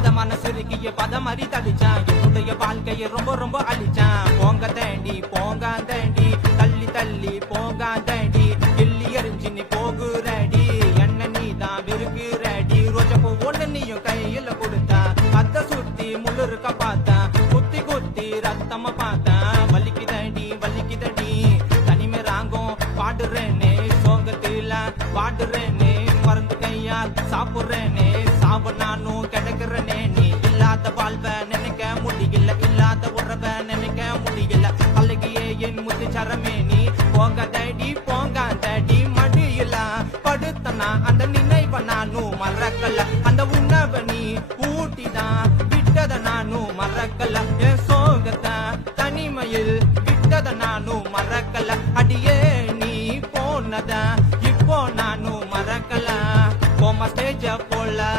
பதமான சிறுக்கிய பதமறி தடிச்சான் என்னுடைய வாழ்க்கையை ரொம்ப ரொம்ப அழிச்சான் போங்க தேண்டி தள்ளி தள்ளி போங்க தேண்டி கிள்ளி எரிஞ்சு நீ போகுறடி என்ன நீ தான் விருக்குறடி ரோஜப்பூ ஒண்ணு நீயும் கையில கொடுத்தா அத்த சுத்தி முள்ளுருக்க பார்த்தா குத்தி குத்தி ரத்தமா பார்த்தா வலிக்குதடி தனிமை ராங்கம் பாடுறேனே சோகத்தில பாடுறேனே மருந்து கையால் சாப்பிடுறேனே சாவ நானும் கிடைக்கிறேனே நீ இல்லாத வாழ்வ நினைக்க முடியல இல்லாத உறவ நினைக்க முடியல அழகியே என் முத்துச்சரமே நீ போங்க தடி மடியில படுத்தனா அந்த நினைவ நானும் மறக்கல அந்த உணவ நீ ஊட்டிதான் விட்டத நானும் மறக்கல என் சோகத்தை தனிமையில் விட்டத நானும் மறக்கல அடியே நீ போனத இப்போ நானும் மறக்கல கோமா ஸ்டேஜ போல